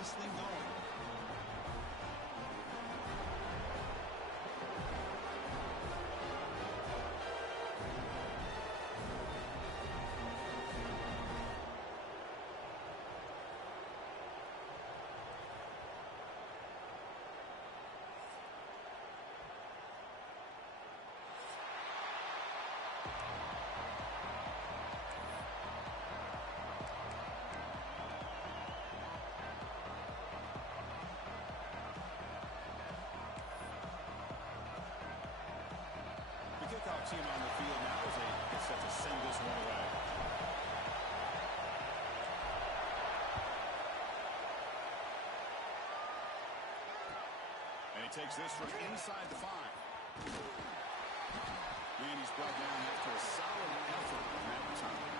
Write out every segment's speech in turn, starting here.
this thing going. Kickoff team on the field now as they get set to send this one away. And he takes this from inside the 5. And he's brought down after a solid effort on that return.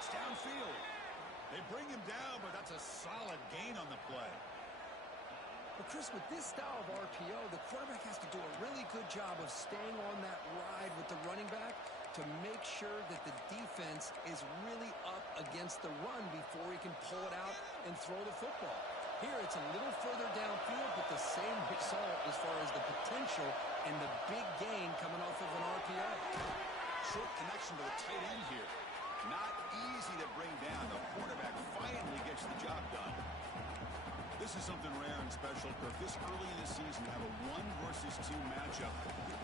Downfield. They bring him down, but that's a solid gain on the play. Well, Chris, with this style of RPO, the quarterback has to do a really good job of staying on that ride with the running back to make sure that the defense is really up against the run before he can pull it out and throw the football. Here, it's a little further downfield, but the same result as far as the potential and the big gain coming off of an RPO. Short connection to the tight end here. Not easy to bring down. The quarterback finally gets the job done. This is something rare and special, Kirk. This early in the season, to have a 1 versus 2 matchup.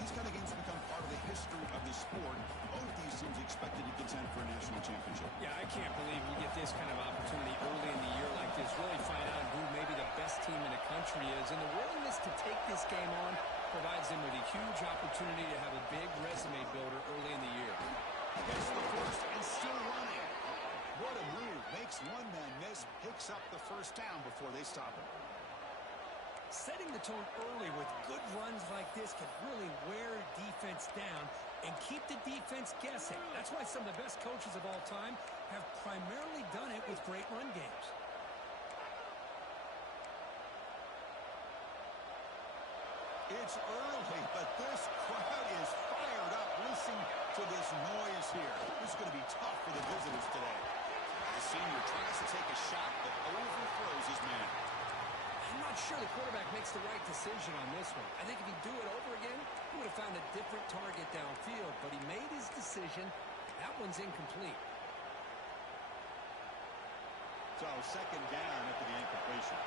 These kind of games become part of the history of the sport. Both these teams expected to contend for a national championship. Yeah, I can't believe we get this kind of opportunity early in the year like this. Really find out who maybe the best team in the country is. And the willingness to take this game on provides them with a huge opportunity to have a big resume builder early in the year. Gets the first and still running. What a move. Makes one man miss, picks up the first down before they stop him. Setting the tone early with good runs like this can really wear defense down and keep the defense guessing. That's why some of the best coaches of all time have primarily done it with great run games. It's early, but this crowd is fired up. Listen to this noise here. This is going to be tough for the visitors today. The senior tries to take a shot, but overthrows his man. I'm not sure the quarterback makes the right decision on this one. I think if he'd do it over again, he would have found a different target downfield, but he made his decision. That one's incomplete. So second down after the incompletion.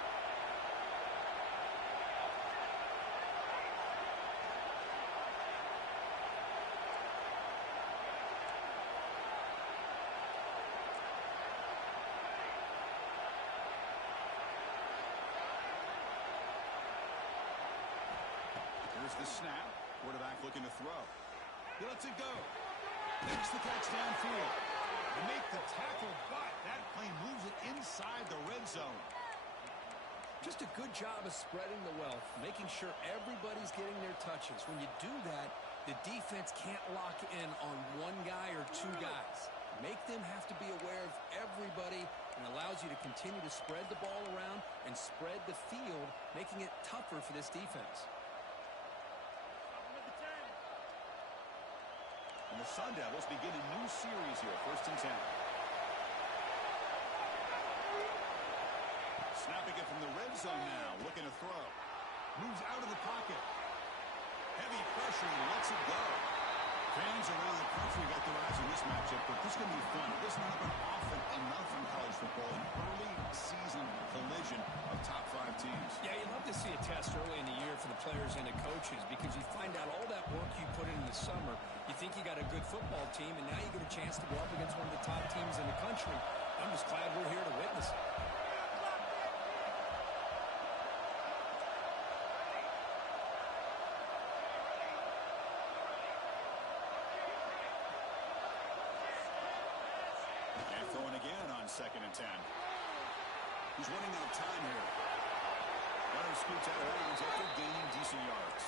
The snap. Quarterback looking to throw. He lets it go. Makes the catch downfield. They make the tackle, but that play moves it inside the red zone. Just a good job of spreading the wealth, making sure everybody's getting their touches. When you do that, the defense can't lock in on one guy or 2 guys. Make them have to be aware of everybody, and allows you to continue to spread the ball around and spread the field, making it tougher for this defense. And the Sun Devils begin a new series here, 1st and 10. Snapping it from the red zone now, looking to throw. Moves out of the pocket. Heavy pressure, and lets it go. Fans around the country got their eyes on this matchup, but this is going to be fun. It doesn't happen often enough in college football, an early season collision of top 5 teams. Yeah, you love to see a test early in the year for the players and the coaches because you find out all that work you put in the summer. You think you got a good football team, and now you get a chance to go up against one of the top teams in the country. I'm just glad we're here to witness it. Again on 2nd and 10. He's running out of time here. scoots out of bounds after gaining decent yards.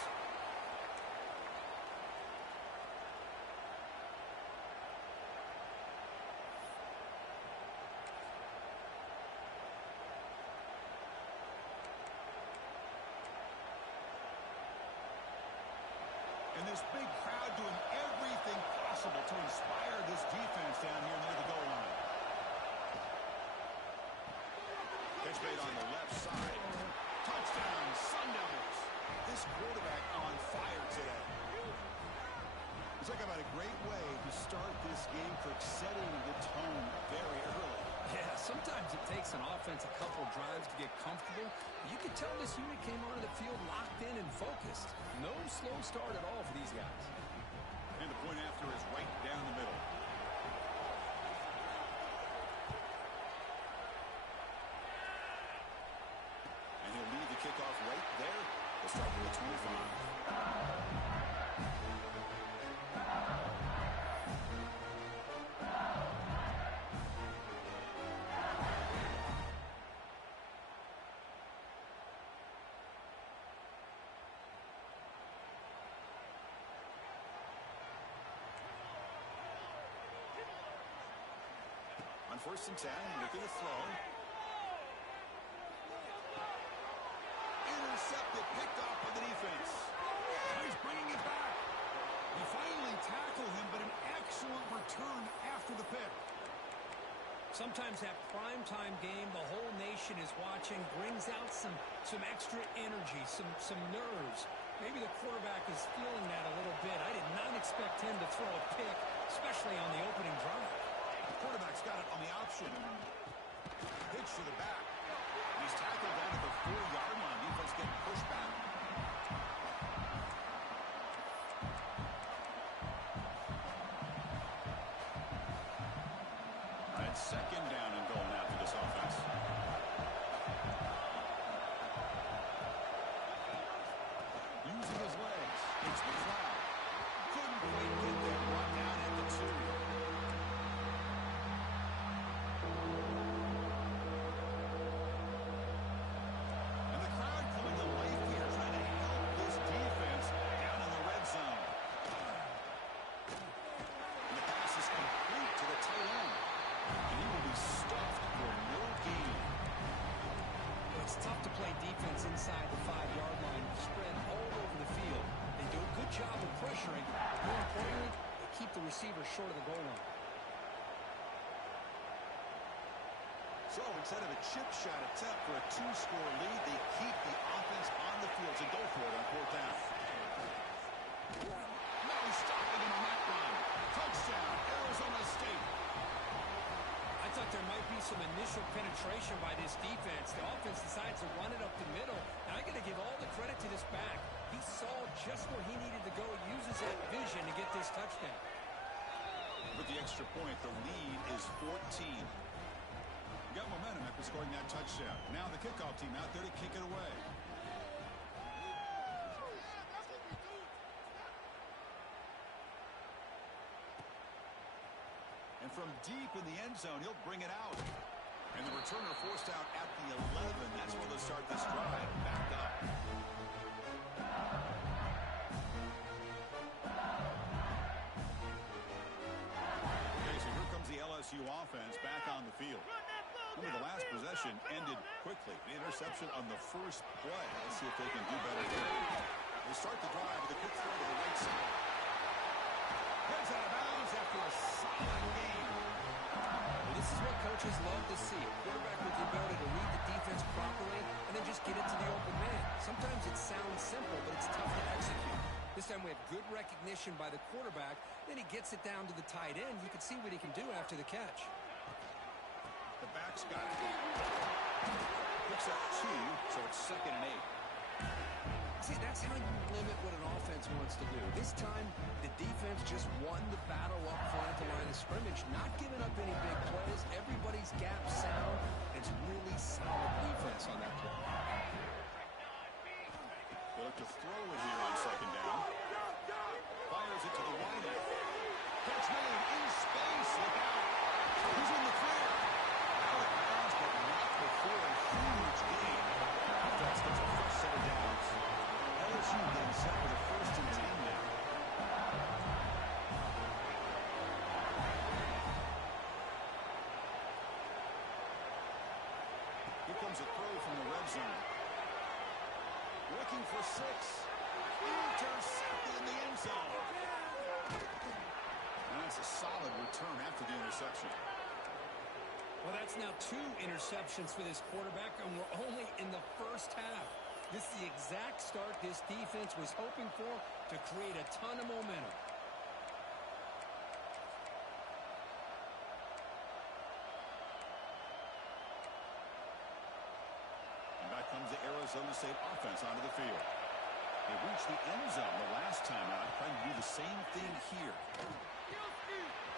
And this big crowd doing everything possible to inspire this defense down here near the goal line. Pitch made on the left side. Touchdown, Sun Devils. This quarterback on fire today. Let's talk about a great way to start this game for setting the tone very early. Yeah, sometimes it takes an offense a couple drives to get comfortable. You could tell this unit came onto the field locked in and focused. No slow start at all for these guys. And the point after is right down the middle. And he'll leave the kickoff right there. We'll start with the 25. On 1st and 10, looking to throw. Intercepted, picked off by the defense. He's bringing it back. They finally tackle him, but an excellent return after the pick. Sometimes that primetime game, the whole nation is watching, brings out some extra energy, some nerves. Maybe the quarterback is feeling that a little bit. I did not expect him to throw a pick, especially on the opening drive. The quarterback's got it on the option. Pitch to the back. He's tackled down at the 4-yard line. Defense getting pushed back. And 2nd down and going after this offense. Using his legs. It's McLeod. Couldn't quite get there. Brought down at the 2. Defense inside the 5-yard line, spread all over the field. They do a good job of pressuring. More importantly, they keep the receiver short of the goal line. So instead of a chip shot attempt for a 2-score lead, they keep the offense on the field to go for it on 4th down. No stopping him on that run. Touchdown, Arizona State. I thought there might be some initial penetration by this defense. The offense decides to run it up the middle. And I got to give all the credit to this back. He saw just where he needed to go. He uses that vision to get this touchdown. With the extra point, the lead is 14. Got momentum after scoring that touchdown. Now the kickoff team out there to kick it away. And from deep in the end zone, he'll bring it out. And the returner forced out at the 11. That's where they'll start this drive. Back up. Okay, so here comes the LSU offense back on the field. Remember, the last possession ended quickly. The interception on the first play. Let's see if they can do better here. They start the drive with a quick throw to the right side. Heads out of bounds after a solid game. Well, this is what coaches love to see. A quarterback with the ability to read the defense properly and then just get it to the open man. Sometimes it sounds simple, but it's tough to execute. This time we have good recognition by the quarterback. Then he gets it down to the tight end. You can see what he can do after the catch. The back's got it. Picks up 2, so it's 2nd and 8. See, that's how you limit what an offense wants to do. This time, the defense just won the battle up front at the line of scrimmage, not giving up any big plays. Everybody's gap sound. It's really solid defense on that play. They look to throw it here on 2nd down. Fires it to the wideout. Catch made in space. Look out. He's in the clear. Out of bounds, but not before a huge gain. Offense gets a first set comes a throw from the red zone. Looking for 6. Intercepted in the end zone. And that's a solid return after the interception. Well, that's now 2 interceptions for this quarterback, and we're only in the first half. This is the exact start this defense was hoping for to create a ton of momentum. And back comes the Arizona State offense onto the field. They reached the end zone the last time out, trying to do the same thing here.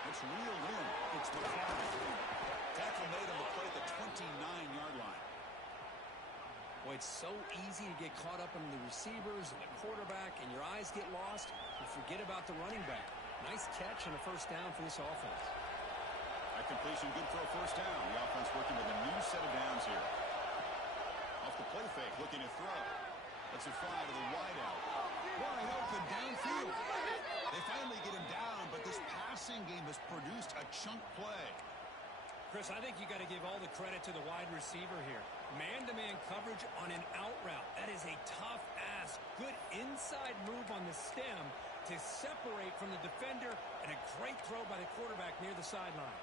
It's reeled in. It's McCarthy. Tackle made on the play at the 29-yard line. Boy, it's so easy to get caught up in the receivers and the quarterback, and your eyes get lost. You forget about the running back. Nice catch and a first down for this offense. That completion good for a first down. The offense working with a new set of downs here. Off the play fake, looking to throw. Let's it fly to the wideout. Wide open downfield. They finally get him down, but this passing game has produced a chunk play. Chris, I think you got to give all the credit to the wide receiver here. Man-to-man coverage on an out route. That is a tough ask. Good inside move on the stem to separate from the defender, and a great throw by the quarterback near the sideline.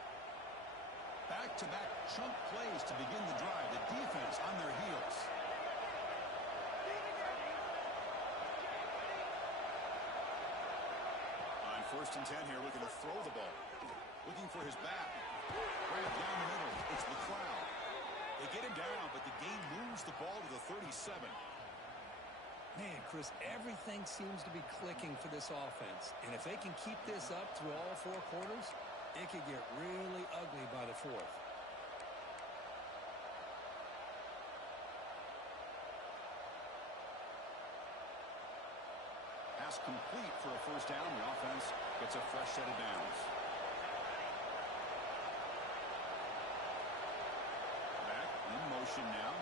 Back-to-back chunk plays to begin the drive. The defense on their heels. On 1st and 10 here, looking to throw the ball. Looking for his back. Right down the middle. It's McCloud. They get him down, but the game moves the ball to the 37. Man, Chris, everything seems to be clicking for this offense. And if they can keep this up through all 4 quarters, it could get really ugly by the 4th. Pass complete for a first down. The offense gets a fresh set of downs. Back in motion now.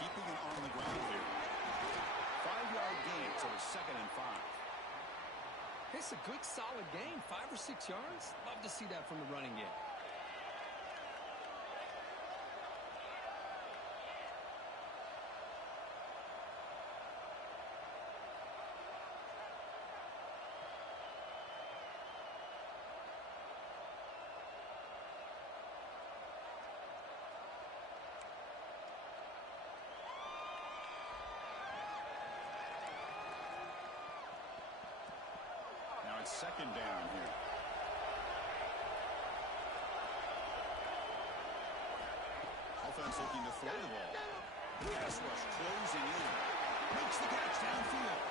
Keeping it on the ground here. 5-yard gain, so it's 2nd and 5. It's a good, solid gain. 5 or 6 yards. Love to see that from the running game. It's 2nd down here. Offense looking to throw the ball. Pass rush closing in. Makes the catch downfield.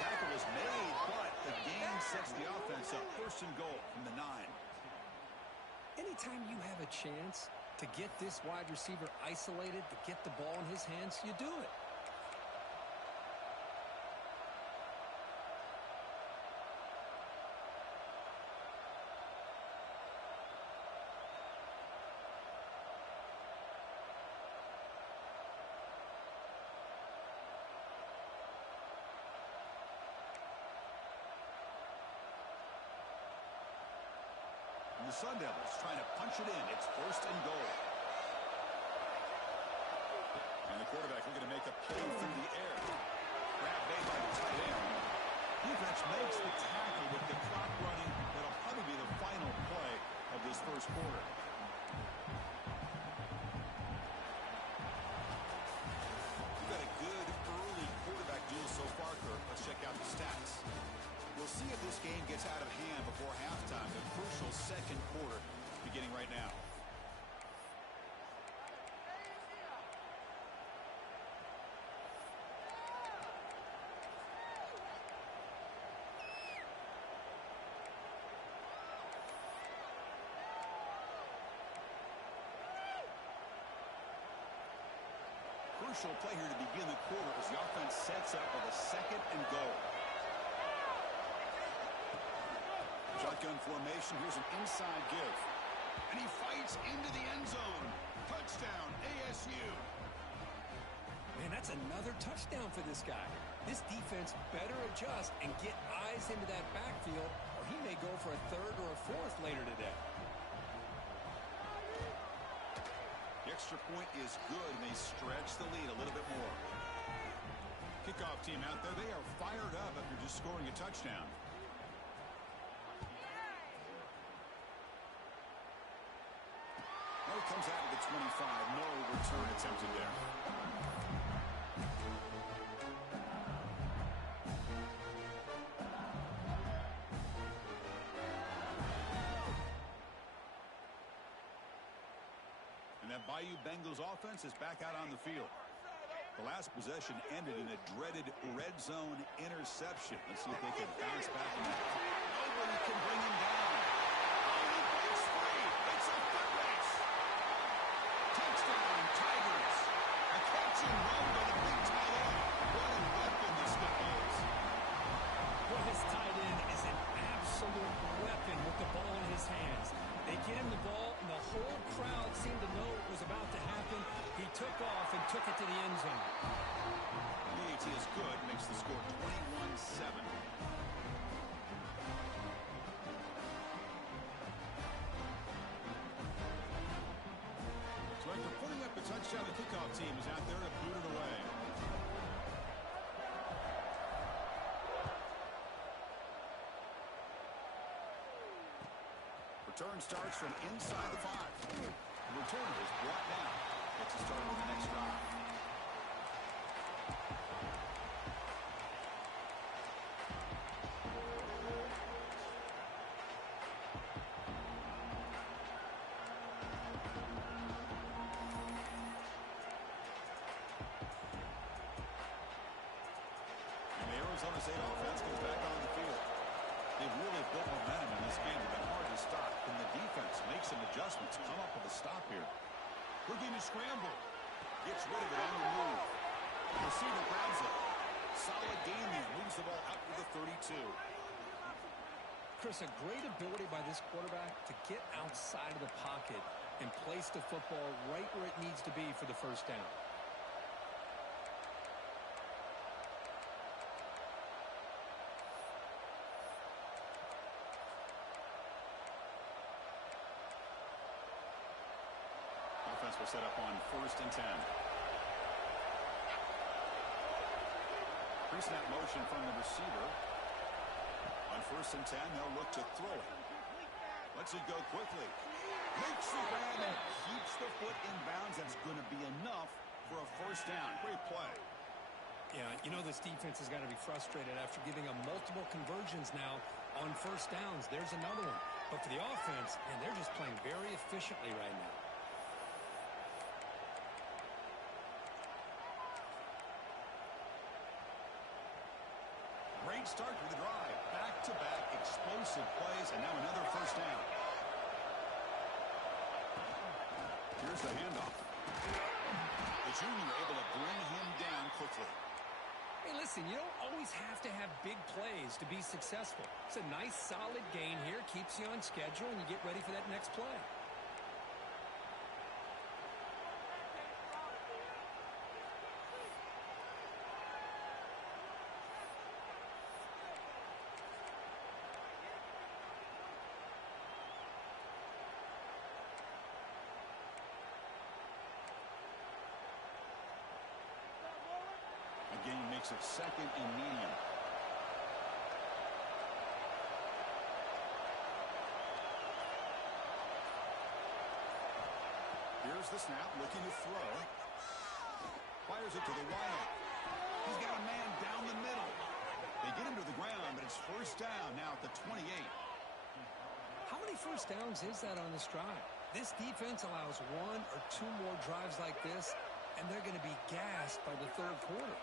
Tackle is made, but the gain sets the offense up. 1st and goal from the 9. Anytime you have a chance to get this wide receiver isolated, to get the ball in his hands, you do it. The Sun Devils trying to punch it in. It's 1st and goal. And the quarterback looking to make a play through the air. Grab made by the tight end. Defense makes the tackle with the clock running. That'll probably be the final play of this 1st quarter. We've got a good early quarterback duel so far, Kirk. Let's check out the stats. We'll see if this game gets out of hand before halftime. The crucial 2nd quarter beginning right now. Crucial play here to begin the quarter as the offense sets up with a 2nd and goal. Shotgun formation. Here's an inside give. And he fights into the end zone. Touchdown, ASU. Man, that's another touchdown for this guy. This defense better adjust and get eyes into that backfield, or he may go for a 3rd or a 4th later today. extra point is good, and they stretch the lead a little bit more. Kickoff team out there, they are fired up after just scoring a touchdown. Oh, it comes out of the 25. No return attempted there. And that Bayou Bengals offense is back out on the field. The last possession ended in a dreaded red zone interception. Let's see if they can bounce back from that. Nobody can bring him down. Oh, he breaks free. It's a foot race. Touchdown, Tigers. A catch and run by the big tight end. What a weapon this guy is. Well, this tight end is an absolute weapon with the ball in his hands. They get him the ball, and the whole crowd seemed to know it was about to happen. He took off and took it to the end zone. The AT is good, makes the score 21-7. So after putting up a touchdown, the kickoff team is out there to boot it away. Return starts from inside the 5. The returner is brought down. Gets a start on the next drive. And the Arizona State offense goes back on the field. They've really built momentum in this game. They've been hard to stop. And the defense makes some adjustments. Come up with a stop here. Looking to scramble. Gets rid of it on the move. The receiver grabs it. Solid gain there. Moves the ball up to the 32. Chris, a great ability by this quarterback to get outside of the pocket and place the football right where it needs to be for the first down. Offense will set up on 1st and 10. Pre-snap motion from the receiver. On 1st and 10, they'll look to throw it. Lets it go quickly. Makes the grab and keeps the foot in bounds. That's going to be enough for a first down. Great play. Yeah, you know this defense has got to be frustrated after giving them multiple conversions now on first downs. There's another one. But for the offense, man, they're just playing very efficiently right now. Great start to the drive. Back-to-back explosive plays, and now another first down. Here's the handoff. The junior able to bring him down quickly. Hey, listen, you don't always have to have big plays to be successful. It's a nice, solid gain here. Keeps you on schedule, and you get ready for that next play. Gain makes it 2nd and medium. Here's the snap, looking to throw. Fires it to the wide. He's got a man down the middle. They get him to the ground, but it's first down now at the 28. How many first downs is that on this drive? This defense allows 1 or 2 more drives like this, and they're going to be gassed by the 3rd quarter.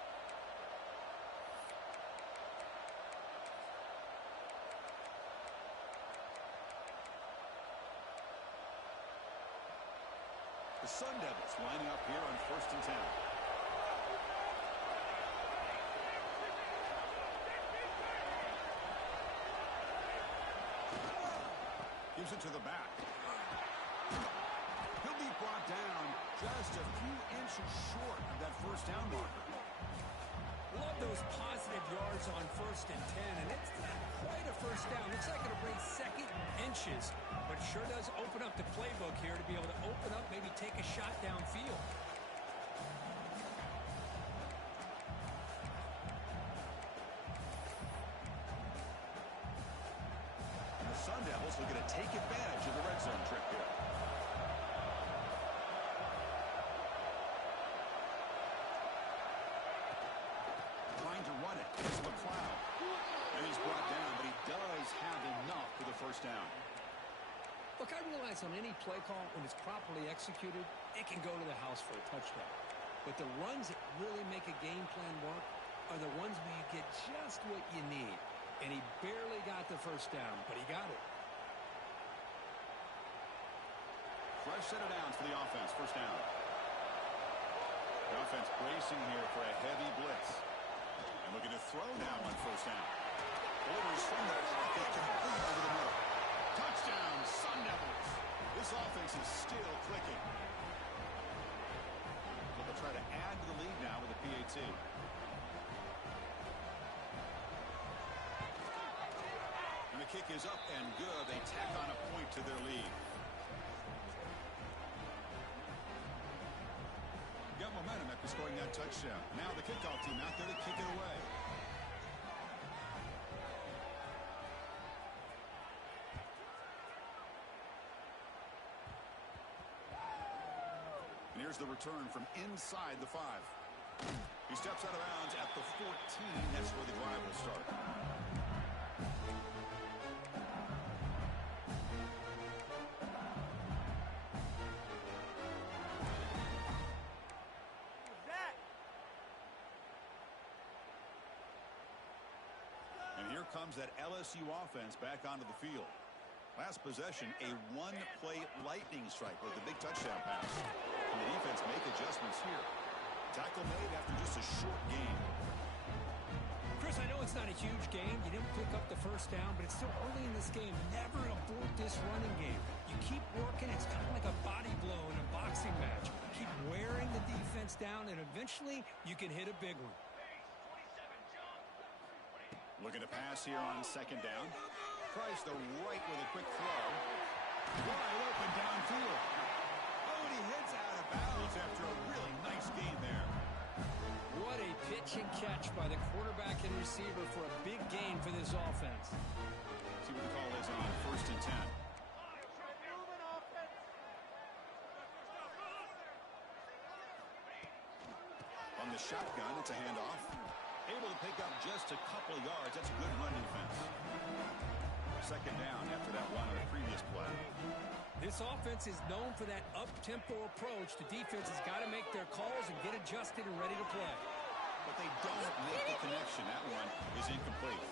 The Sun Devils lining up here on 1st and 10. Gives it to the back. He'll be brought down just a few inches short of that first down marker. Love those positive yards on 1st and 10, and it's not quite a first down. Looks like it'll bring 2nd inches but sure does open up the playbook here to be able to open up, maybe take a shot downfield. And the Sun Devils are going to take advantage of the red zone trip here. Trying to run it. It's McLeod. And he's brought down, but he does have enough for the first down. Look, I realize on any play call, when it's properly executed, it can go to the house for a touchdown. But the runs that really make a game plan work are the ones where you get just what you need. And he barely got the first down, but he got it. Fresh set of downs for the offense. First down. The offense bracing here for a heavy blitz. And looking to throw now on first down. Orders from the pocket complete over the middle. Touchdown, Sun Devils. This offense is still clicking. They'll try to add to the lead now with a PAT. And the kick is up and good. They tack on a point to their lead. Got momentum after scoring that touchdown. Now the kickoff team out there to kick it away. And here's the return from inside the 5. He steps out of bounds at the 14. That's where the drive will start. And here comes that LSU offense back onto the field. Last possession, a one-play lightning strike with the big touchdown pass. And the defense make adjustments here. Tackle made after just a short game. Chris, I know it's not a huge game. You didn't pick up the first down, but it's still early in this game. Never abort this running game. You keep working. It's kind of like a body blow in a boxing match. Keep wearing the defense down, and eventually you can hit a big one. Looking to pass here on second down. Price the right with a quick throw. Wide open downfield. Oh, and he heads out of bounds after a really nice gain there. What a pitch and catch by the quarterback and receiver for a big gain for this offense. See what the call is on first and 10. On the shotgun, it's a handoff. Able to pick up just a couple of yards. That's a good run defense. Second down after that run on a previous play. This offense is known for that up-tempo approach. The defense has got to make their calls and get adjusted and ready to play. But they don't make the connection. That one is incomplete.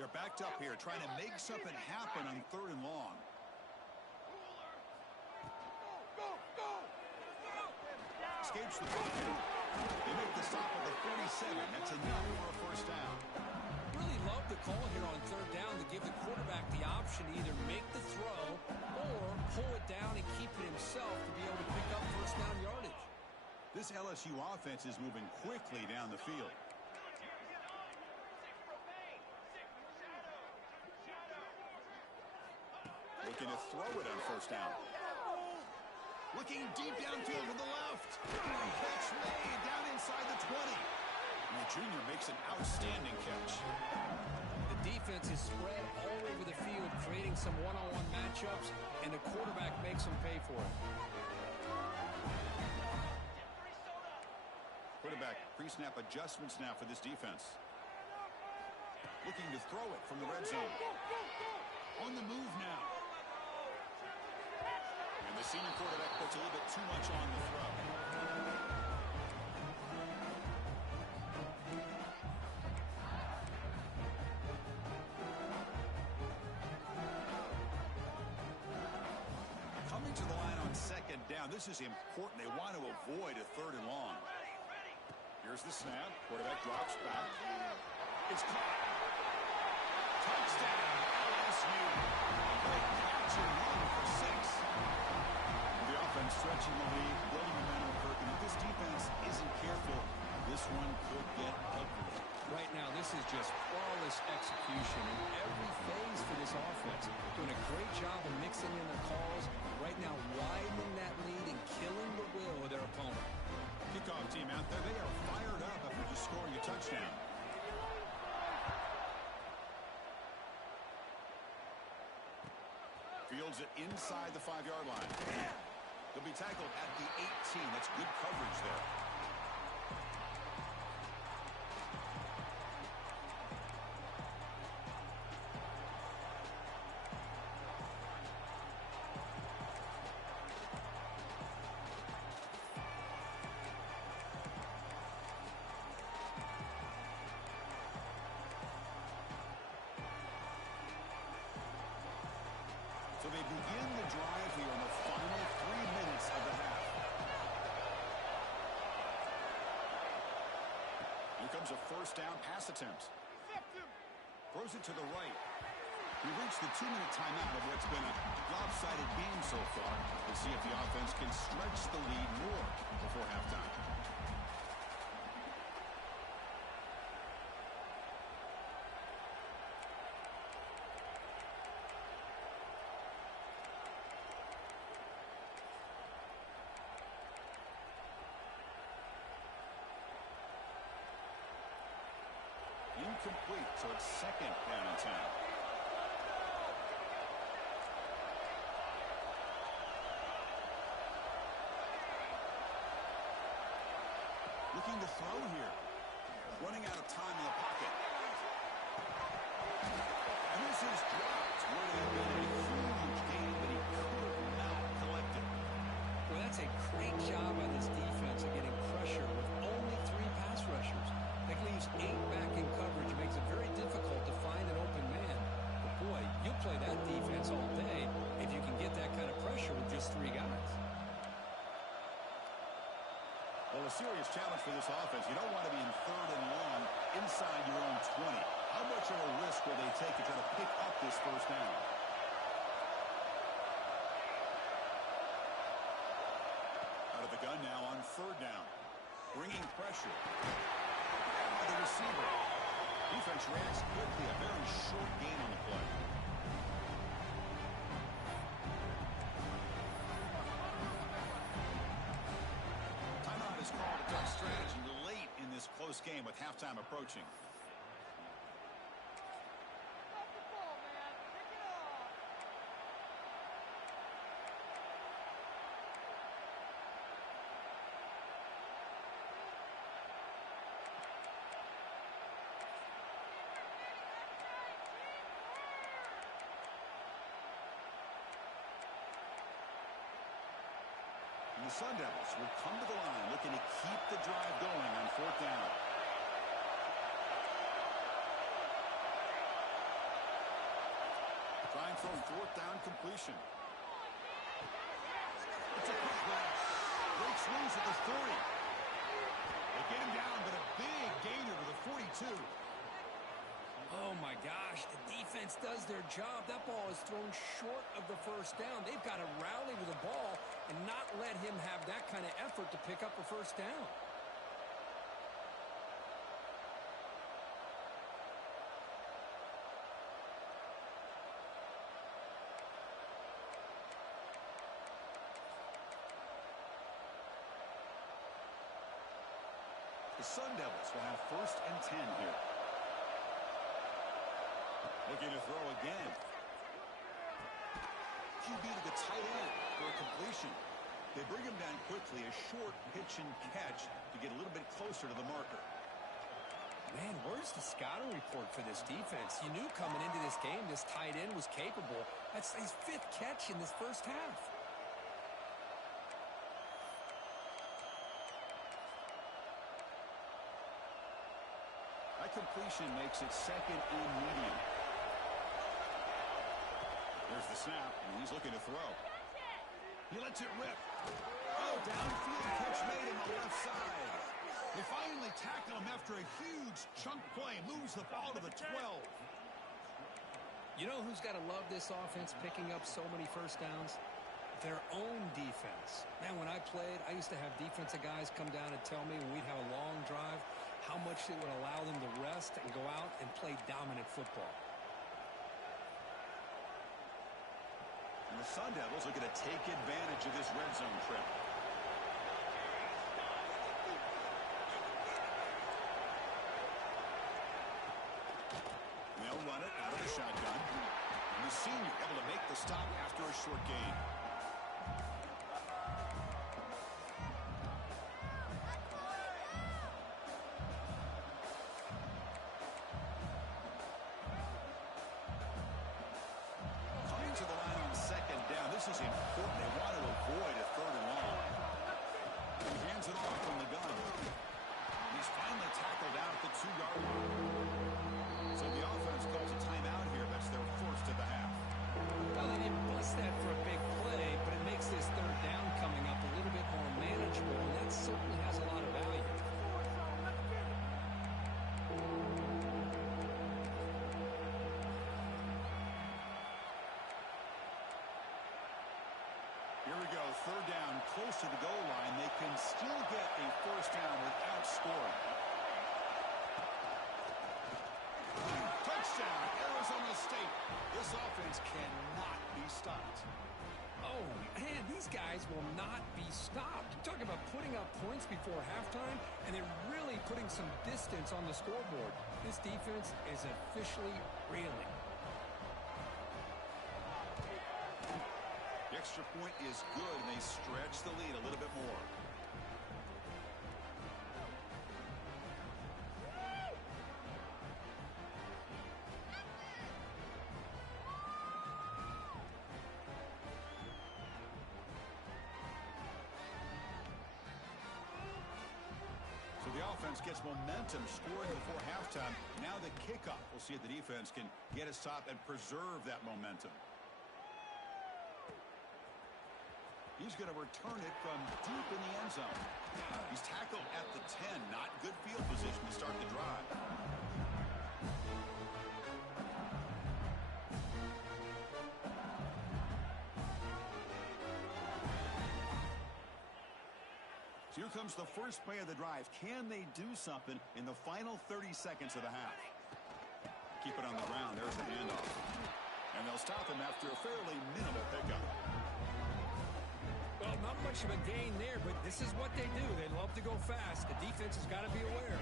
They're backed up here, trying to make something happen on third and long. Escapes the pocket. They make the stop at the 47. That's enough for a first down. Really love the call here on third down to give the quarterback the option to either make the throw or pull it down and keep it himself to be able to pick up first down yardage. This LSU offense is moving quickly down the field. Looking to throw it on first down. Looking deep downfield to the left. Catch made down inside the 20. And the junior makes an outstanding catch. The defense is spread all over the field, creating some one-on-one matchups, and the quarterback makes them pay for it. Quarterback pre-snap adjustments now for this defense. Looking to throw it from the red zone. On the move now. And the senior quarterback puts a little bit too much on the throw. To the line on second down. This is important. They want to avoid a third and long. Here's the snap. Quarterback drops back. It's caught. Touchdown, LSU. Great catch and run for 6. The offense stretching the lead, building momentum, Kirk. And if this defense isn't careful, this one could get ugly. Right now, this is just flawless execution in every phase for this offense. Doing a great job of mixing in the calls. Right now, widening that lead and killing the will of their opponent. Kickoff team out there, they are fired up after just scoring a touchdown. Fields it inside the 5-yard line. They'll be tackled at the 18. That's good coverage there. So they begin the drive here in the final 3 minutes of the half. Here comes a first down pass attempt. Throws it to the right. We reached the 2-minute timeout of what's been a lopsided game so far. Let's see if the offense can stretch the lead more before halftime. Incomplete, so it's second down and 10. Looking to throw here. Running out of time in the pocket. And this is dropped. Would have been a huge gain, but he could not collect it. Well, that's a great job by this defense of getting pressure with only 3 pass rushers. That leaves 8 back in coverage. It makes it very difficult to find an open man. But boy, you'll play that defense all day if you can get that kind of pressure with just 3 guys. Well, a serious challenge for this offense. You don't want to be in 3rd and long inside your own 20. How much of a risk will they take to try to pick up this first down? Out of the gun now on 3rd down. Bringing pressure. By the receiver. Defense reacts quickly. A very short gain on the play. Timeout is called to talk strategy late in this close game with halftime approaching. And the Sun Devils will come to the line looking to keep the drive going on 4th down. Trying for a 4th down completion. It's a quick pass. Breaks loose at the 40. They get him down, but a big gainer to the 42. Oh, my gosh. The defense does their job. That ball is thrown short of the first down. They've got to rally with the ball and not let him have that kind of effort to pick up a first down. The Sun Devils will have 1st and 10 here. Looking to throw again. QB to the tight end for a completion. They bring him down quickly, a short pitch and catch to get a little bit closer to the marker. Man, where's the scouting report for this defense? You knew coming into this game this tight end was capable. That's his 5th catch in this first half. That completion makes it 2nd and medium. There's the snap, and he's looking to throw. He lets it rip. Oh, downfield catch made on the left side. They finally tackle him after a huge chunk play. Moves the ball to the 12. You know who's got to love this offense picking up so many first downs? Their own defense. Man, when I played, I used to have defensive guys come down and tell me when we'd have a long drive how much it would allow them to rest and go out and play dominant football. And the Sun Devils are going to take advantage of this red zone trip. They'll run it out of the shotgun. And the senior able to make the stop after a short gain. Coming to the line on second down. This is important. They want to avoid a third and long. He hands it off from the gun. He's finally tackled out at the 2-yard line. So the offense calls a timeout here. That's their first of the half. Well, they didn't bust that for a big play, but it makes this third down coming up a little bit more manageable, and that certainly has a lot of value. Here we go. Third down, close to the goal line. They can still get a first down without scoring. Touchdown, Arizona State. This offense cannot be stopped. Oh, man, these guys will not be stopped. You're talking about putting up points before halftime, and they're really putting some distance on the scoreboard. This defense is officially reeling. The extra point is good, and they stretch the lead a little bit more. So the offense gets momentum scoring before halftime. Now the kickoff. We'll see if the defense can get a stop and preserve that momentum. He's going to return it from deep in the end zone. He's tackled at the 10. Not good field position to start the drive. So here comes the first play of the drive. Can they do something in the final 30 seconds of the half? Keep it on the ground. There's the handoff. And they'll stop him after a fairly minimal pickup. Well, not much of a gain there, but this is what they do. They love to go fast. The defense has got to be aware.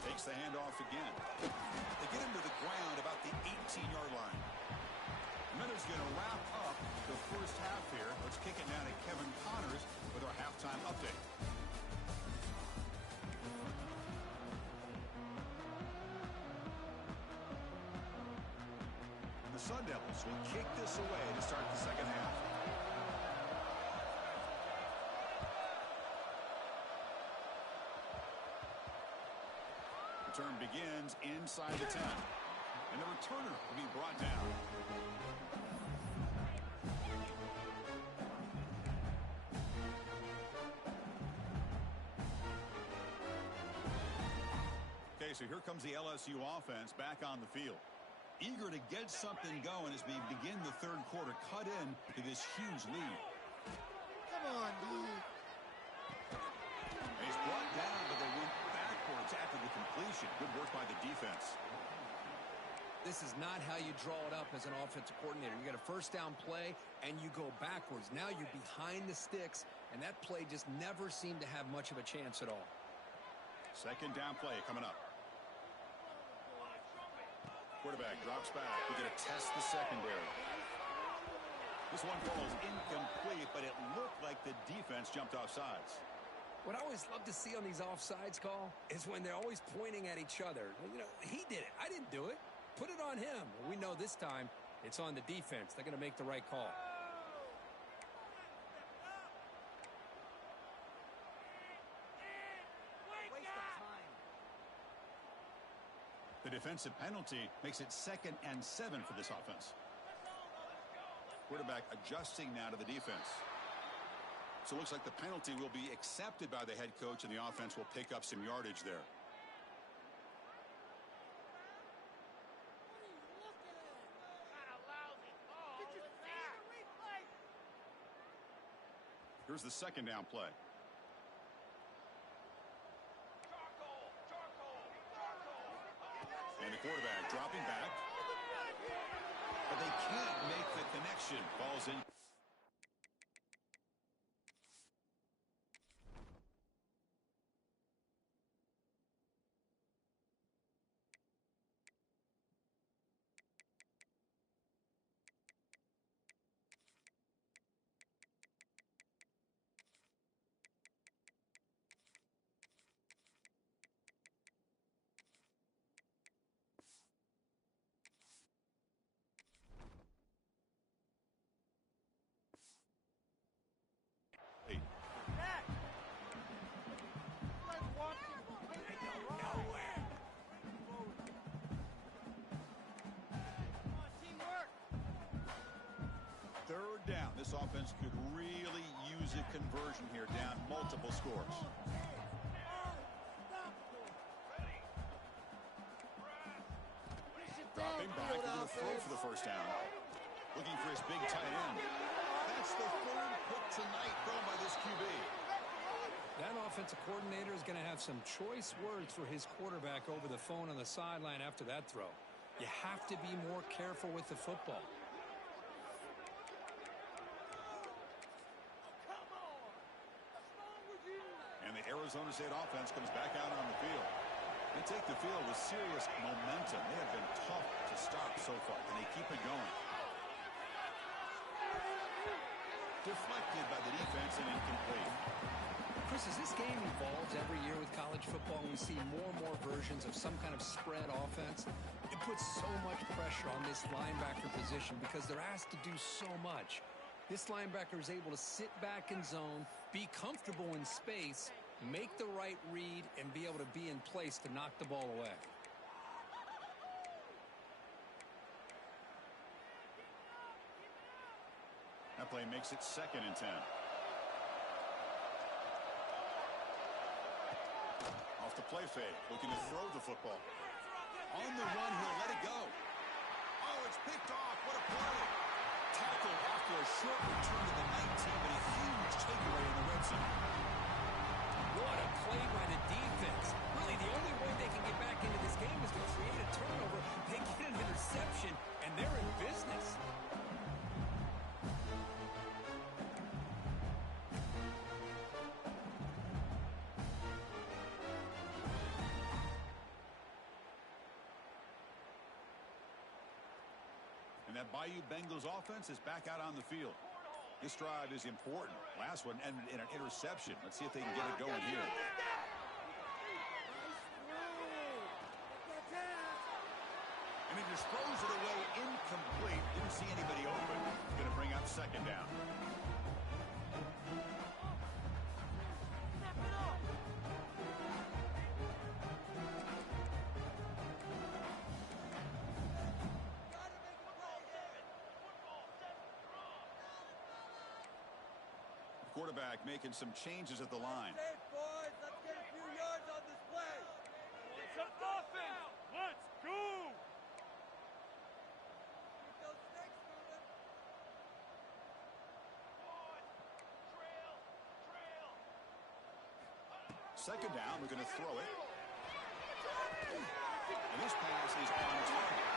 Takes the handoff again. They get him to the ground about the 18-yard line. Miller's going to wrap up the first half here. Let's kick it now to Kevin Connors with our halftime update. The Sun Devils will kick this away to start the second half. Return begins inside the 10. And the returner will be brought down. Okay, so here comes the LSU offense back on the field. Eager to get something going as we begin the third quarter. Cut in to this huge lead. Come on, dude. He's brought down, but they went backwards after the completion. Good work by the defense. This is not how you draw it up as an offensive coordinator. You get a first down play, and you go backwards. Now you're behind the sticks, and that play just never seemed to have much of a chance at all. Second down play coming up. Quarterback drops back. We're going to test the secondary. This one falls incomplete, but it looked like the defense jumped off sides. What I always love to see on these offsides call is when they're always pointing at each other. You know, he did it. I didn't do it. Put it on him. We know this time it's on the defense. They're going to make the right call. The defensive penalty makes it 2nd and 7 for this offense. Quarterback adjusting now to the defense. So it looks like the penalty will be accepted by the head coach, and the offense will pick up some yardage there. Here's the second down play. And the quarterback dropping back. But they can't make the connection. Ball's in. Third down. This offense could really use a conversion here, down multiple scores. Dropping back, they're going to throw for the first down. Looking for his big tight end. That's the third pick tonight thrown by this QB. That offensive coordinator is going to have some choice words for his quarterback over the phone on the sideline after that throw. You have to be more careful with the football. And the Arizona State offense comes back out on the field. They take the field with serious momentum. They have been tough to stop so far, and they keep it going. Deflected by the defense and incomplete. Chris, as this game evolves every year with college football, we see more and more versions of some kind of spread offense. It puts so much pressure on this linebacker position because they're asked to do so much. This linebacker is able to sit back in zone, be comfortable in space, make the right read, and be able to be in place to knock the ball away. That play makes it 2nd and 10. Off the play fake, looking to throw the football. On the run, he'll let it go. Oh, it's picked off. What a play. Tackle after a short return to the 19, but a huge takeaway in the red zone. What a play by the defense. Really, the only way they can get back into this game is to create a turnover. They get an interception, and they're in business. And that Bayou Bengals offense is back out on the field. This drive is important. Last one ended in an interception. Let's see if they can get it going here. And he just throws it away incomplete. Didn't see anybody open. Going to bring up 2nd down. Quarterback making some changes at the line. Boys, let's get a few yards on this play. Some offense. Let's go. Second down, we're going to throw it. And this pass is on target.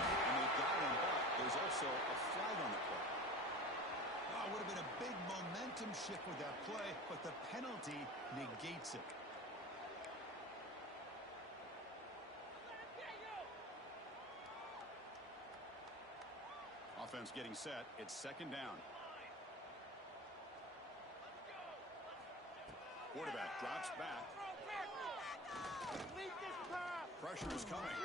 And they've got him, but there's also a flag on the play. Oh, would have been a big momentum shift with that play, but the penalty negates it. Offense getting set. It's 2nd down. Quarterback drops back. Pressure is coming.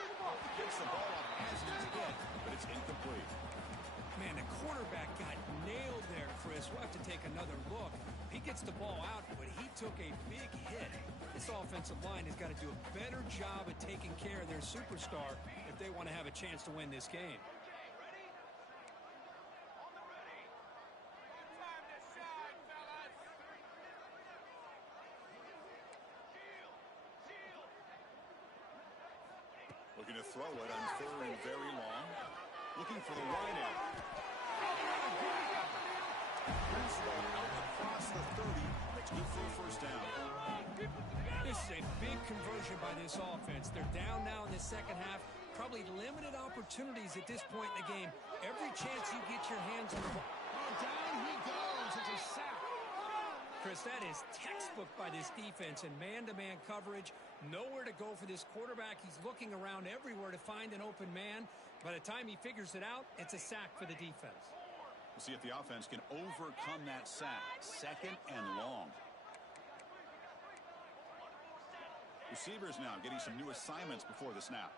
Gets the ball up as it is hit, but it's incomplete. Man, the quarterback got nailed there, Chris. We'll have to take another look. He gets the ball out, but he took a big hit. This offensive line has got to do a better job of taking care of their superstar if they want to have a chance to win this game. Looking to throw it on third and very long. Looking for the wide out. Here's out across the 30. That's good for a first down. This is a big conversion by this offense. They're down now in the second half. Probably limited opportunities at this point in the game. Every chance you get your hands on the ball. Oh, down he goes. It's a sack. Chris, that is textbook by this defense in man-to-man coverage. Nowhere to go for this quarterback. He's looking around everywhere to find an open man. By the time he figures it out, it's a sack for the defense. We'll see if the offense can overcome that sack. Second and long. Receivers now getting some new assignments before the snap.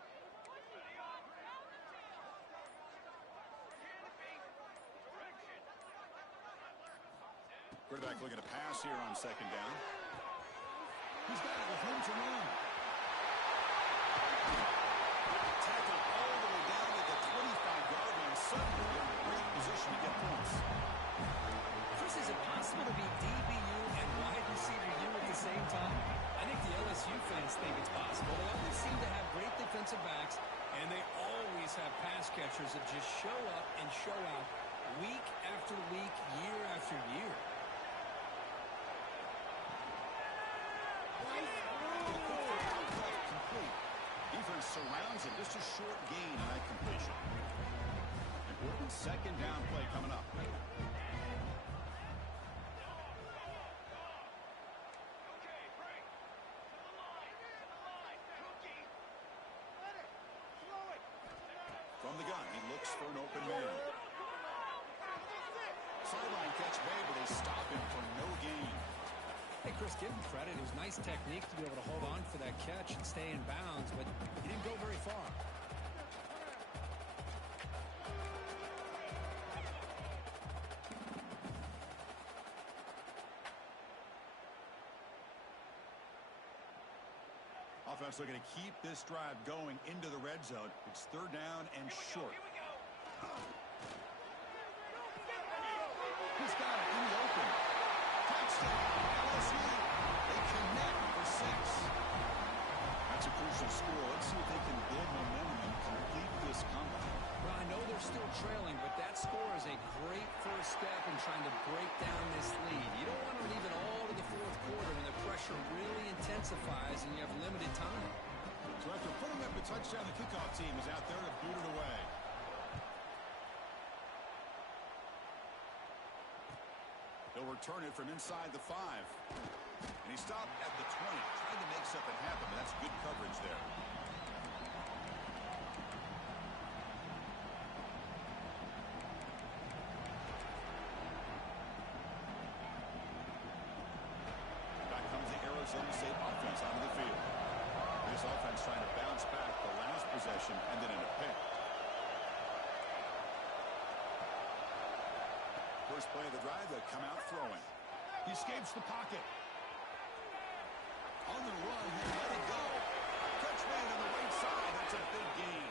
Quarterback looking to pass here on second down. He's got it with room to run. Tackle all the way down to the 25-yard line. Suddenly they're in a great position to get points. Chris, is it possible to be DBU and wide receiver U at the same time? I think the LSU fans think it's possible. They always seem to have great defensive backs, and they always have pass catchers that just show up and show out week after week, year after year. Defense surrounds it. Just a short gain on that completion. Important second down play coming up. From the gun, he looks for an open man. Sideline catch made, but they stop him for no gain. Hey, Chris, give him credit. It was nice technique to be able to hold on for that catch and stay in bounds, but he didn't go very far. Offense looking to keep this drive going into the red zone. It's third down and short. He's got it in the open. Touchdown, LSU. They connect for 6. That's a crucial score. Let's see if they can build momentum and complete this comeback. Well, I know they're still trailing, but that score is a great first step in trying to break down this lead. You don't want to leave it all to the fourth quarter when the pressure really intensifies and you have limited time. So after putting up a touchdown, the kickoff team is out there to boot it away. They'll return it from inside the 5. And he stopped at the 20, trying to make something happen, but that's good coverage there. Back comes the Arizona State offense onto the field. This offense trying to bounce back. The last possession ended in a pick. First play of the drive, they come out throwing. He escapes the pocket. On the run, he let it go. Catch made on the right side. That's a big gain.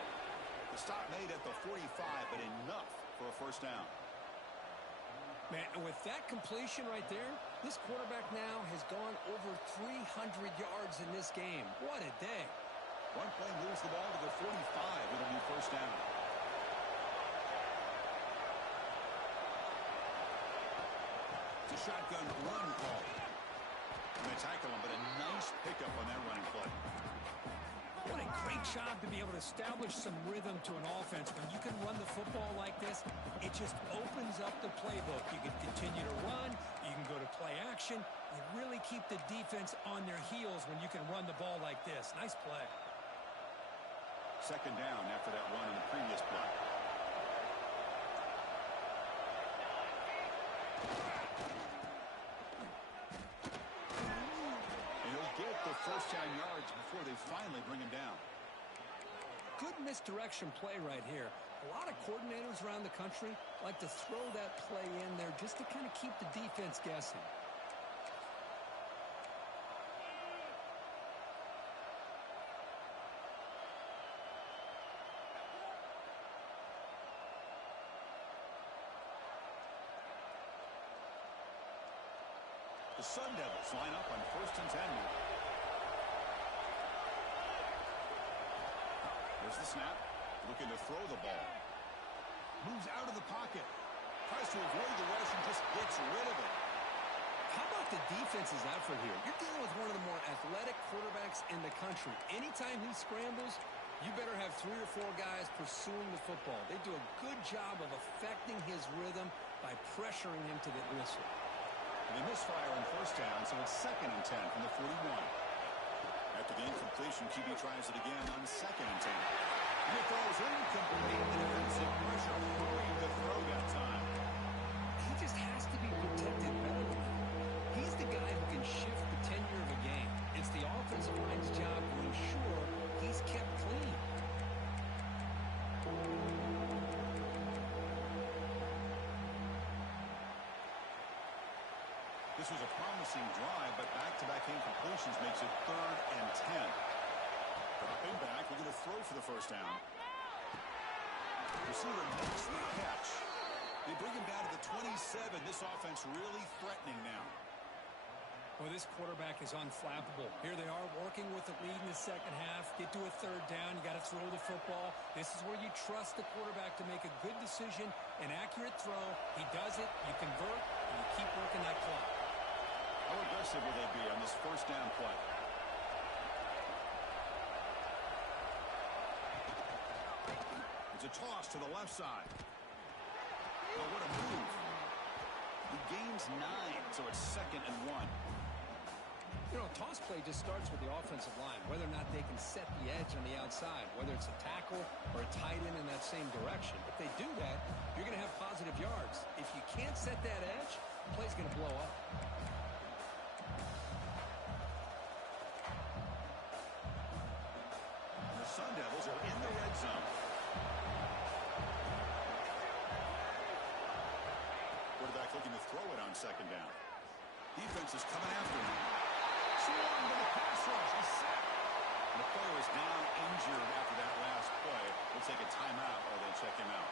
The stop made at the 45, but enough for a first down. Man, and with that completion right there, this quarterback now has gone over 300 yards in this game. What a day. One play moves the ball to the 45. It'll be first down. It's a shotgun run call. And they tackle him, but a nice pickup on that running play. What a great job to be able to establish some rhythm to an offense. When you can run the football like this, it just opens up the playbook. You can continue to run. You can go to play action. You really keep the defense on their heels when you can run the ball like this. Nice play. Second down after that run in the previous play. The first down yards before they finally bring him down. Good misdirection play right here. A lot of coordinators around the country like to throw that play in there just to kind of keep the defense guessing. The Sun Devils line up on 1st and 10. There's the snap. Looking to throw the ball. Moves out of the pocket. Tries to avoid the rush and just gets rid of it. How about the defense's effort here? You're dealing with one of the more athletic quarterbacks in the country. Anytime he scrambles, you better have 3 or 4 guys pursuing the football. They do a good job of affecting his rhythm by pressuring him to the whistle. They misfire on first down, so it's 2nd and 10 from the 41. After the incompletion, QB tries it again on 2nd and 10. And it throws incomplete. The defensive pressure hurried the throw that time. He just has to be protected better than that. He's the guy who can shift the tenure of a game. It's the offensive line's job to ensure he's kept clean. This was a promising drive, but back-to-back incompletions makes it 3rd and 10. Dropping back, we're going to throw for the first down. Receiver makes the catch. They bring him down to the 27. This offense really threatening now. Well, this quarterback is unflappable. Here they are working with the lead in the second half. Get to a 3rd down. You got to throw the football. This is where you trust the quarterback to make a good decision, an accurate throw. He does it, you convert, and you keep working that clock. How aggressive will they be on this first down play? It's a toss to the left side. Oh, what a move. He gains 9, so it's 2nd and 1. You know, a toss play just starts with the offensive line, whether or not they can set the edge on the outside, whether it's a tackle or a tight end in that same direction. If they do that, you're going to have positive yards. If you can't set that edge, the play's going to blow up. The Sun Devils are in the red zone. Quarterback looking to throw it on 2nd down. Defense is coming after him. Swarmed to the pass rush. He's sacked. The player is now injured after that last play. We'll take a timeout while they check him out.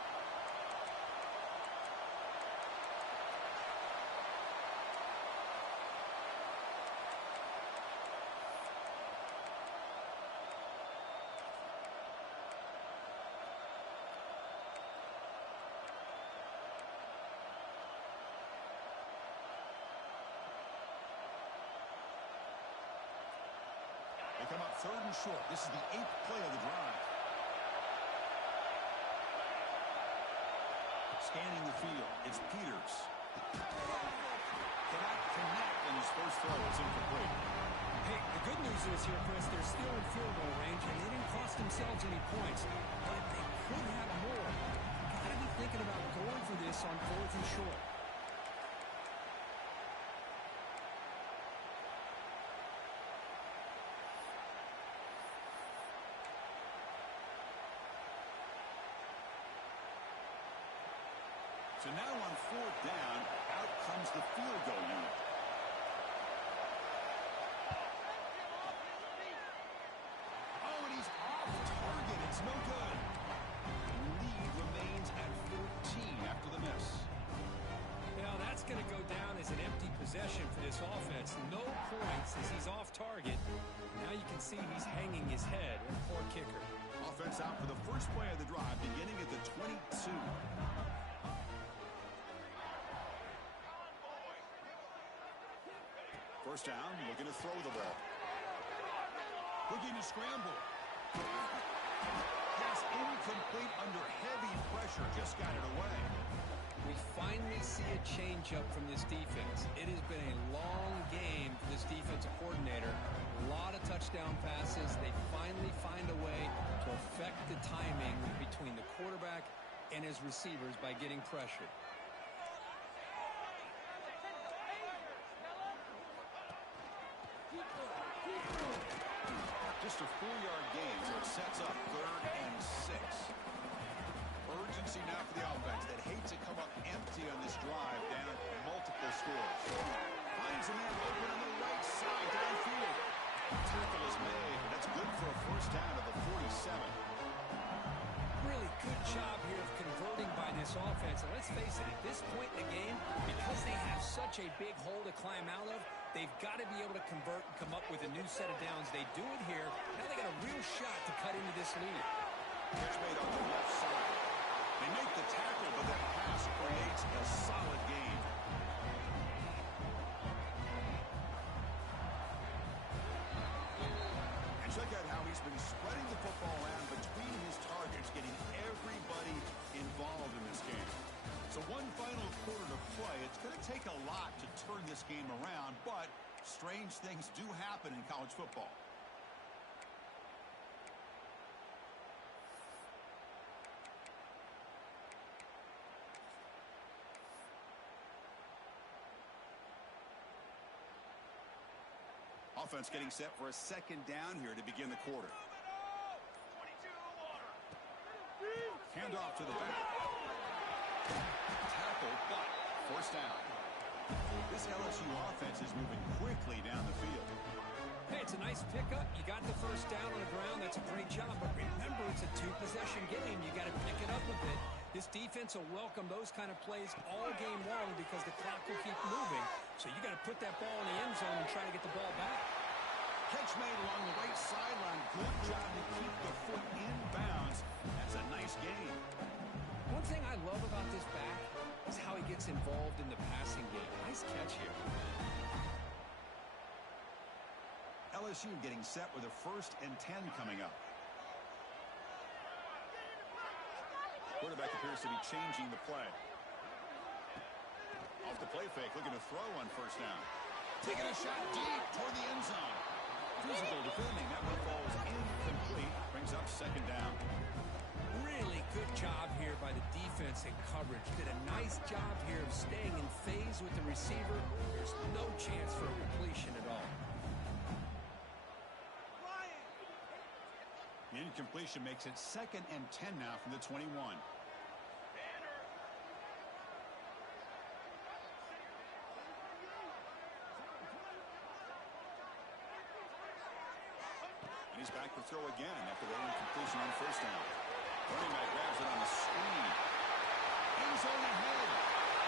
They come up 3rd and short. This is the 8th play of the drive. Scanning the field. It's Peters. Cannot connect, and his first throw is incomplete. Hey, the good news is here, Chris, they're still in field goal range, and they didn't cost themselves any points. But they could have more. Got to be thinking about going for this on 4th and short. So now on 4th down, out comes the field goal unit. Oh, and he's off target. It's no good. Lead remains at 14 after the miss. Now that's going to go down as an empty possession for this offense. No points as he's off target. Now you can see he's hanging his head. Poor kicker. Offense out for the first play of the drive, beginning at the 22. First down, looking to throw the ball. Looking to scramble. Pass incomplete under heavy pressure. Just got it away. We finally see a change-up from this defense. It has been a long game for this defensive coordinator. A lot of touchdown passes. They finally find a way to affect the timing between the quarterback and his receivers by getting pressure. Just a 4-yard gain, so it sets up 3rd and 6. Urgency now for the offense that hates to come up empty on this drive, down multiple scores. Finds a man open on the right side downfield. Tackle is made, but that's good for a first down at the 47. Really good job here of converting by this offense. And let's face it, at this point in the game, because they have such a big hole to climb out of, they've got to be able to convert and come up with a new set of downs. They do it here. Now they got a real shot to cut into this lead. Catch made on the left side. They make the tackle, but that pass creates a solid gain. And check out how he's been spreading the football around between his targets, getting everybody involved in this game. So one final quarter to play. It's going to take a lot to turn this game around, but strange things do happen in college football. Offense getting set for a second down here to begin the quarter. Handoff to the back. Tackle, but forced down. This LSU offense is moving quickly down the field. Hey, it's a nice pickup. You got the first down on the ground. That's a great job. But remember, it's a two-possession game. You got to pick it up a bit. This defense will welcome those kind of plays all game long because the clock will keep moving. So you got to put that ball in the end zone and try to get the ball back. Catch made along the right sideline. Good job to keep the foot in bounds. That's a nice game. One thing I love about this back is how he gets involved in the passing game. Nice catch here. LSU getting set with a 1st and 10 coming up. Quarterback appears to be changing the play. Off the play fake, looking to throw on 1st down. Taking a shot deep toward the end zone. Physical defending. That one falls incomplete. Brings up 2nd down. Really good job here by the defense in coverage. Did a nice job here of staying in phase with the receiver. There's no chance for a completion at all. The incompletion makes it 2nd and 10 now from the 21. And he's back to throw again after the incompletion on 1st down. Running back grabs it on the screen. End zone ahead.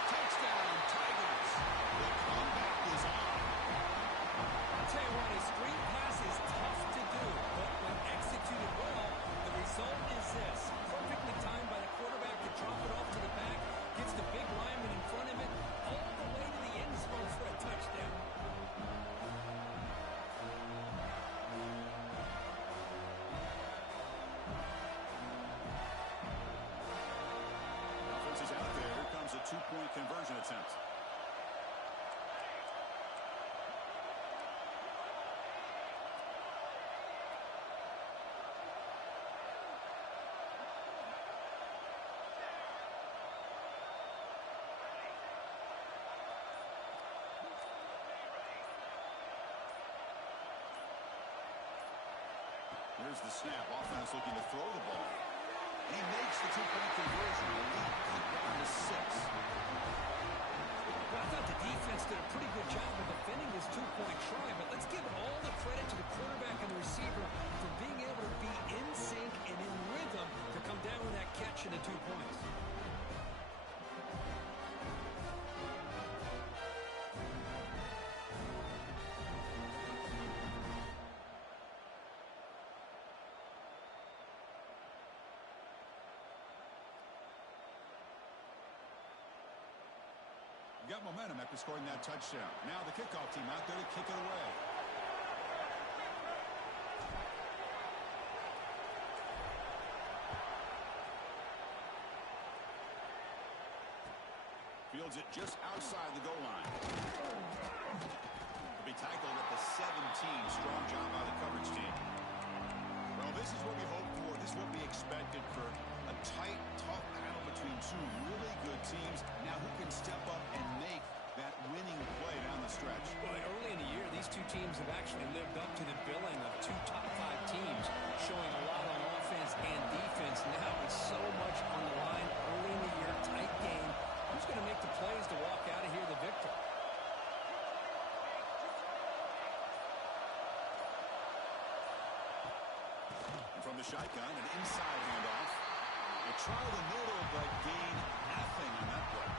Touchdown, Tigers. The comeback is on. I'll tell you what, a screen pass is tough to do, but when executed well, the result is this. Perfectly timed by the quarterback to drop it off to the back, gets the big lineman in front of it, all the way to the end zone for a touchdown. Offense is out there. Here comes a 2-point conversion attempt. Here's the snap. Offense looking to throw the ball. And he makes the 2-point conversion. The lead cut down to 6. Well, I thought the defense did a pretty good job of defending this 2-point try, but let's give all the credit to the quarterback and the receiver for being able to be in sync and in rhythm to come down with that catch and the 2 points. Got momentum after scoring that touchdown. Now the kickoff team out there to kick it away. Fields it just outside the goal line. To be tackled at the 17. Strong job by the coverage team. Well, this is what we hoped for. This is what we expected for a tight, tough battle between two really good teams. Now who can step up and make that winning play down the stretch? Well, early in the year, these two teams have actually lived up to the billing of 2 top 5 teams, showing a lot on offense and defense. Now with so much on the line early in the year, tight game. Who's going to make the plays to walk out of here the victor? And from the shotgun, an inside handoff. They try the middle, but gain nothing on that play.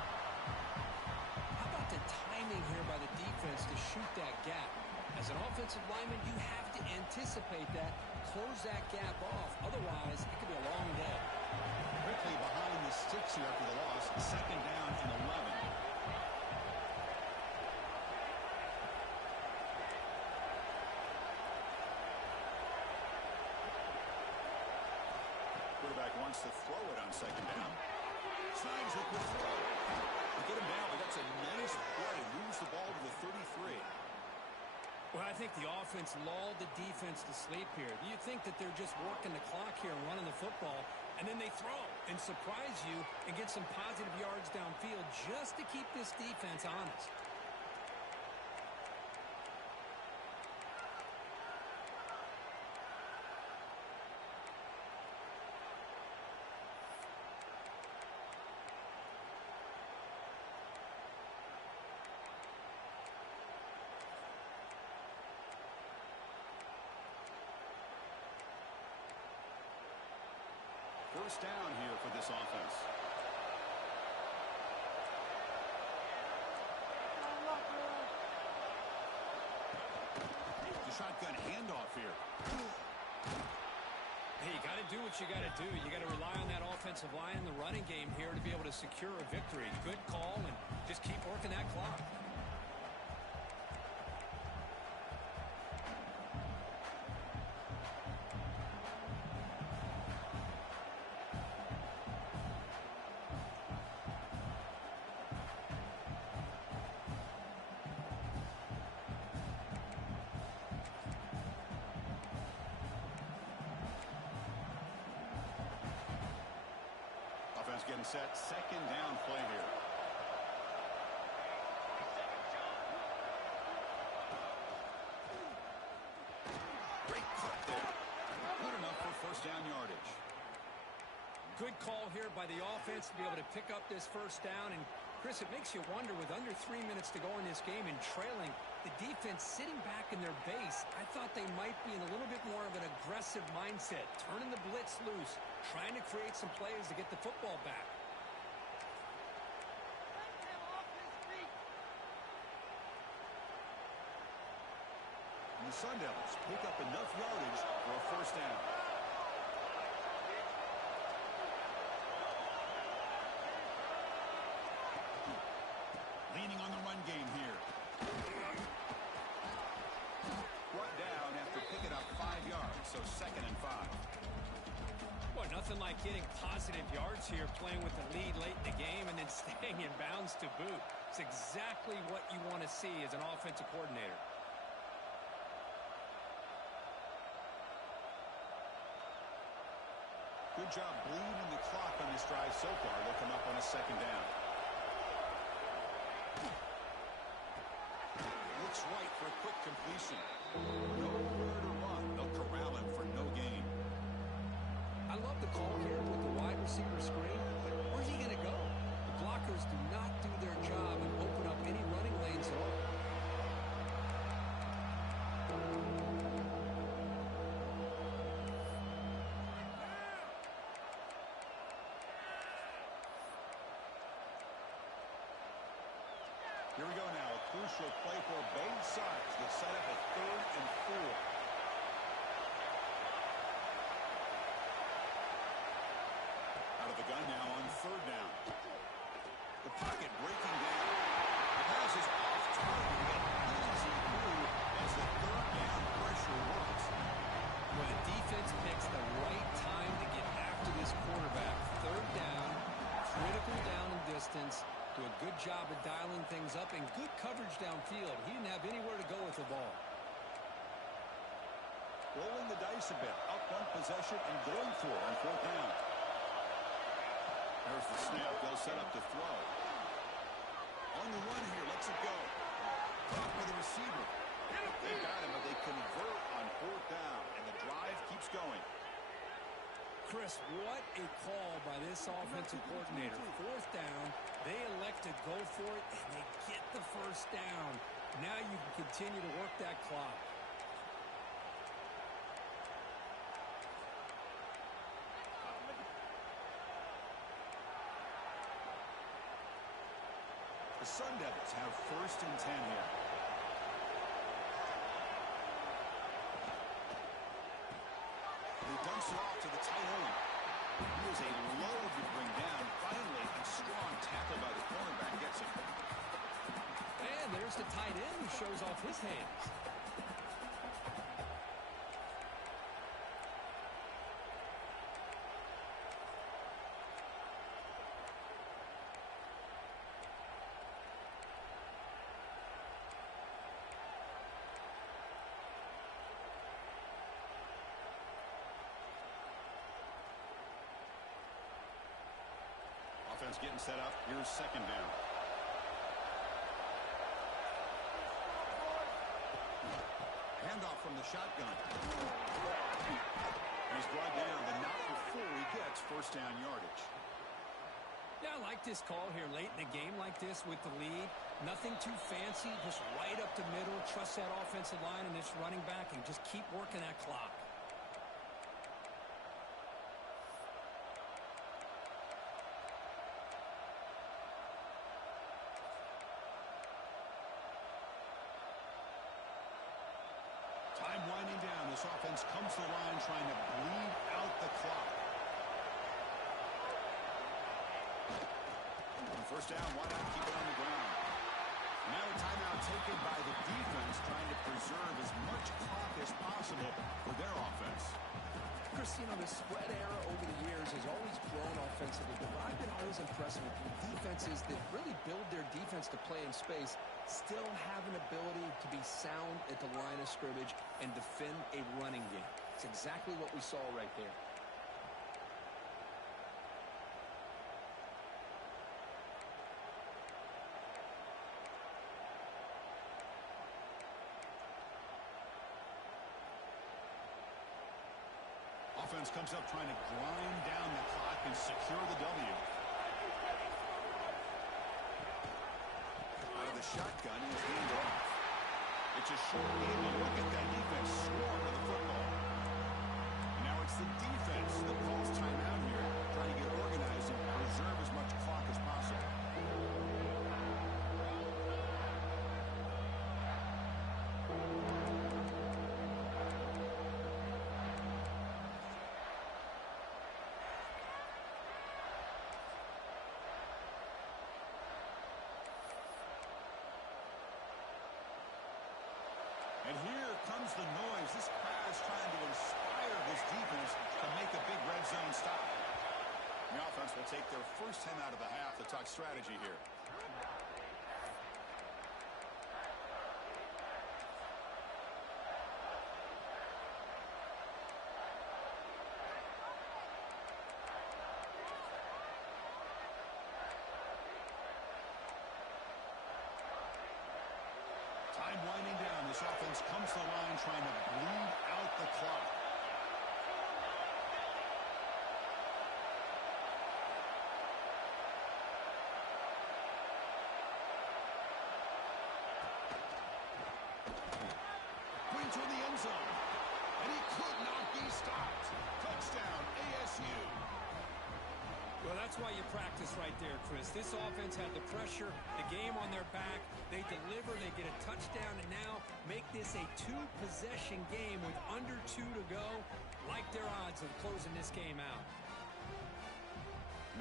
How about the timing here by the defense to shoot that gap? As an offensive lineman, you have to anticipate that, close that gap off. Otherwise, it could be a long day. Quickly behind the sticks here after the loss. Second down and 11. Quarterback wants to throw it on second down. Snags it with throw. To get him down, but that's a nice play. Moves the ball to the 33. Well, I think the offense lulled the defense to sleep here. You think that they're just working the clock here and running the football, and then they throw and surprise you and get some positive yards downfield just to keep this defense honest. First down here for this offense. The shotgun handoff here. Hey, you got to do what you got to do. You got to rely on that offensive line in the running game here to be able to secure a victory. Good call, and just keep working that clock. Offense getting set. Second down play here. Great cut there. Good enough for first down yardage. Good call here by the offense to be able to pick up this first down. And, Chris, it makes you wonder, with under 3 minutes to go in this game and trailing, the defense sitting back in their base, I thought they might be in a little bit more of an aggressive mindset, turning the blitz loose, trying to create some plays to get the football back. And the Sun Devils pick up enough yardage for a first down. Leaning on the run game here. Brought down after picking up 5 yards, so second and 5. Well, nothing like getting positive yards here, playing with the lead late in the game and then staying in bounds to boot. It's exactly what you want to see as an offensive coordinator. Good job bleeding the clock on this drive so far. They'll come up on a second down. Looks right for a quick completion. Nowhere to run. They'll corral him for no gain. I love the call here with the wide receiver screen, but where's he going to go? The blockers do not do their job and open up any running lanes at all. Here we go now. A crucial play for both sides that set up a 3rd and 4. Out of the gun now on 3rd down. The pocket breaking down. The pass is off target. He got easy through as the 3rd down pressure works. Well, the defense picks the right time to get after this quarterback. 3rd down, critical down in distance. Do a good job of dialing things up and good coverage downfield. He didn't have anywhere to go with the ball. Rolling the dice a bit. Up one possession and going for it on 4th down. There's the snap. They'll set up to throw. On the run here. Lets it go. Caught by the receiver. They got him, but they convert on 4th down. And the drive keeps going. Chris, what a call by this offensive coordinator. 4th down, they elect to go for it, and they get the first down. Now you can continue to work that clock. The Sun Devils have 1st and 10 here. he dumps it off to the tight end. He was a load to bring down. Finally, a strong tackle by the cornerback gets him. And there's the tight end who shows off his hands. Offense getting set up. Here's second down. Handoff from the shotgun. He's brought down, but not before he gets first down yardage. Yeah, I like this call here late in a game like this with the lead. Nothing too fancy, just right up the middle. Trust that offensive line and this running back and just keep working that clock. Time winding down. This offense comes to the line trying to bleed out the clock. First down, why not keep it on the ground? Now a timeout taken by the defense trying to preserve as much clock as possible for their offense. Chris, you know, the spread era over the years has always grown offensively, but I've been always impressed with defenses that really build their defense to play in space, still have an ability to be sound at the line of scrimmage and defend a running game. It's exactly what we saw right there. Offense comes up trying to grind down the clock and secure the W. Out of the shotgun, he's handed off. It's a short game, and look at that defense swarm to the football. And now it's the defense that calls timeout here, trying to get organized and preserve as much clock as possible. And here comes the noise. This crowd is trying to inspire this defense to make a big red zone stop. The offense will take their first 10 out of the half to talk strategy here. Time winding down. This offense comes to the line trying to bleed out the clock. Going toward the end zone. And he could not be stopped. Touchdown, ASU. Well, that's why you practice right there, Chris. This offense had the pressure, the game on their back. They deliver, they get a touchdown, and now make this a two-possession game with under 2 to go. Like their odds of closing this game out.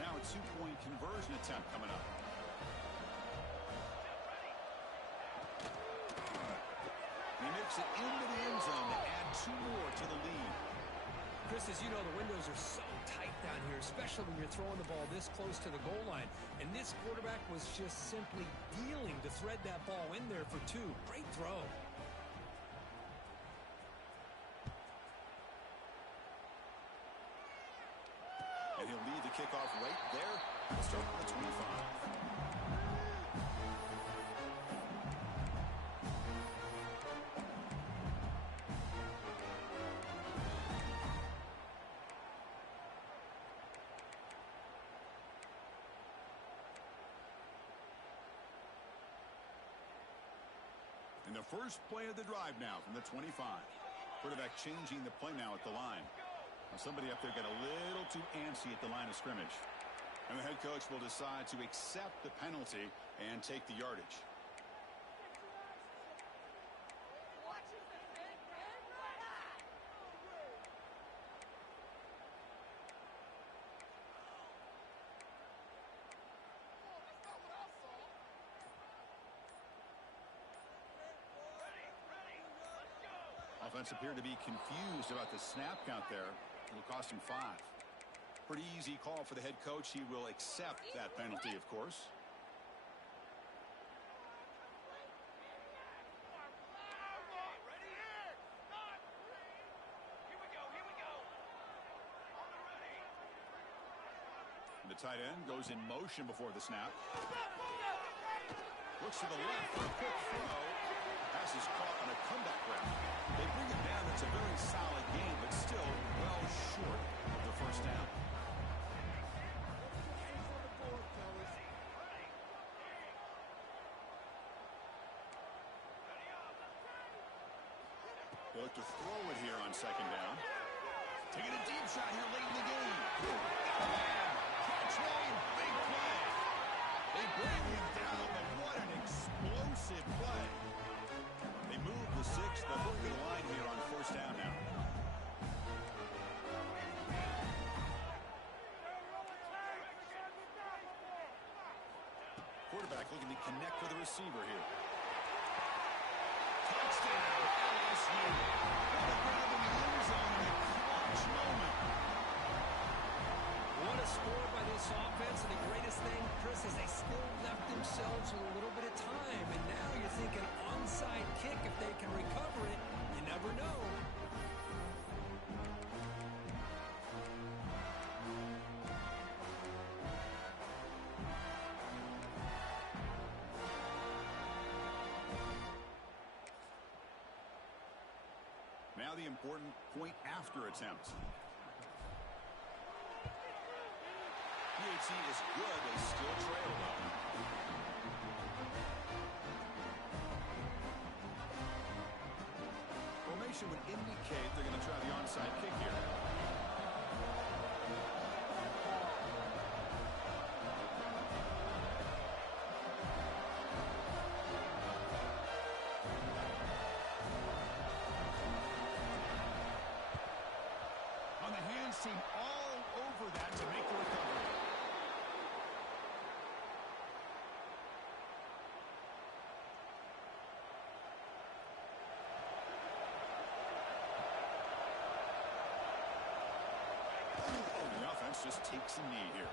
Now a two-point conversion attempt coming up. He makes it into the end zone to add 2 more to the lead. Chris, as you know, the windows are so tight down here, especially when you're throwing the ball this close to the goal line. And this quarterback was just simply dealing to thread that ball in there for 2. Great throw. And he'll lead the kickoff right there. Start at the 25. And the first play of the drive now from the 25. Quarterback changing the play now at the line. Now somebody up there got a little too antsy at the line of scrimmage. And the head coach will decide to accept the penalty and take the yardage. Offense appeared to be confused about the snap count there. It'll cost him 5. Pretty easy call for the head coach. He will accept that penalty, of course. The tight end goes in motion before the snap. Looks to the left for a quick throw. Pass is caught on a comeback route. They bring it down. It's a very solid game, but still well short of the first down. They look to throw it here on second down. Taking a deep shot here late in the game. Catch made, big play. They bring him down, but what an explosive play. They move the 6th. They'll bring the line here on first down now. Quarterback looking to connect with the receiver here. Touchdown, LSU. What a grab in the end zone in a clutch moment. What a score by this offense, and the greatest thing, Chris, is they still left themselves with a little bit of time, and now you're thinking onside kick. If they can recover it, you never know. Now the important point after attempt. PAT is good. They still trail though. Formation would indicate they're going to try the onside kick here. On the hands team all over that to make the recovery. The offense just takes a knee here.